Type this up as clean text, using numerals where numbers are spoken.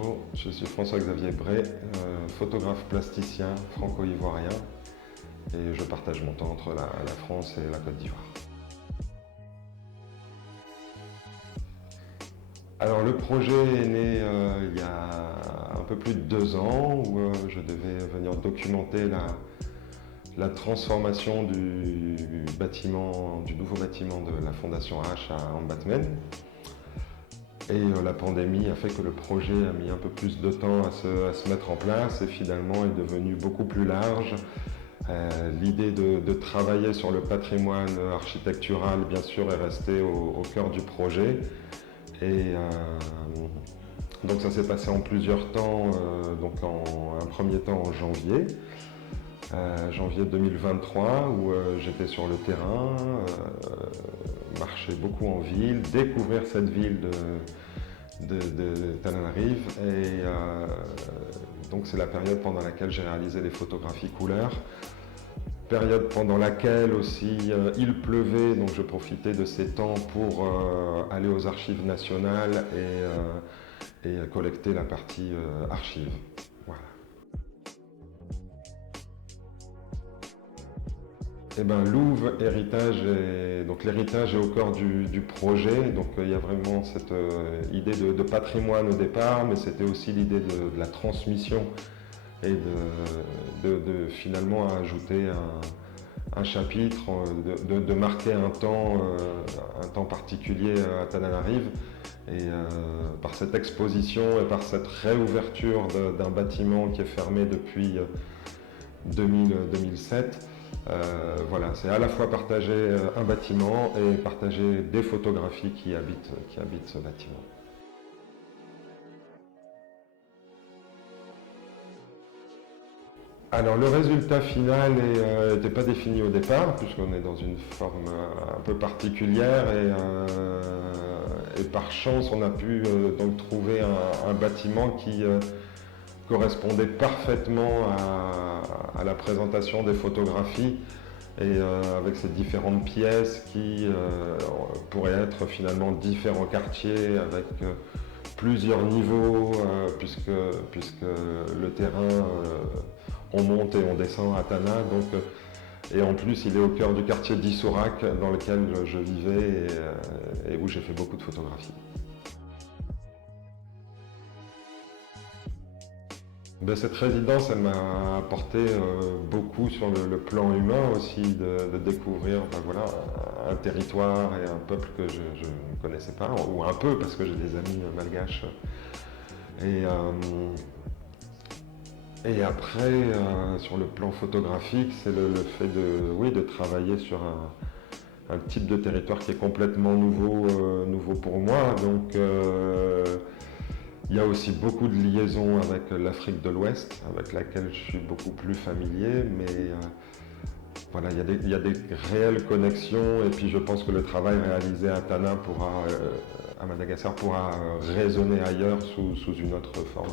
Bonjour, je suis François-Xavier Bray, photographe plasticien franco-ivoirien et je partage mon temps entre la France et la Côte d'Ivoire. Alors le projet est né il y a un peu plus de 2 ans où je devais venir documenter la transformation du nouveau bâtiment de la Fondation H à Ambatmen. Et la pandémie a fait que le projet a mis un peu plus de temps à se mettre en place et finalement est devenu beaucoup plus large. L'idée de travailler sur le patrimoine architectural, bien sûr, est restée au cœur du projet. Et donc ça s'est passé en plusieurs temps, donc un premier temps en janvier. Janvier 2023 où j'étais sur le terrain, marcher beaucoup en ville, découvrir cette ville de Tananarive et donc c'est la période pendant laquelle j'ai réalisé les photographies couleurs. Période pendant laquelle aussi il pleuvait, donc je profitais de ces temps pour aller aux archives nationales et collecter la partie archives. Voilà. Eh ben, Louvre Héritage, donc l'héritage est au cœur du projet, donc il y a vraiment cette idée de patrimoine au départ, mais c'était aussi l'idée de la transmission et de finalement ajouter un chapitre, de marquer un temps particulier à Tananarive. Et par cette exposition et par cette réouverture d'un bâtiment qui est fermé depuis 2007, voilà, c'est à la fois partager un bâtiment et partager des photographies qui habitent ce bâtiment. Alors le résultat final n'était pas défini au départ, puisqu'on est dans une forme un peu particulière et par chance on a pu donc trouver un bâtiment qui correspondait parfaitement à la présentation des photographies et avec ces différentes pièces qui pourraient être finalement différents quartiers avec plusieurs niveaux puisque le terrain on monte et on descend à Tana, donc, et en plus il est au cœur du quartier d'Issourac dans lequel je vivais et où j'ai fait beaucoup de photographies. Ben, cette résidence, elle m'a apporté beaucoup sur le plan humain aussi, de découvrir ben, voilà, un territoire et un peuple que je ne connaissais pas, ou un peu parce que j'ai des amis malgaches. Et après, sur le plan photographique, c'est le fait de travailler sur un type de territoire qui est complètement nouveau pour moi. Donc, il y a aussi beaucoup de liaisons avec l'Afrique de l'Ouest, avec laquelle je suis beaucoup plus familier, mais voilà, il y a des réelles connexions, et puis je pense que le travail réalisé à Tana à Madagascar pourra résonner ailleurs sous une autre forme.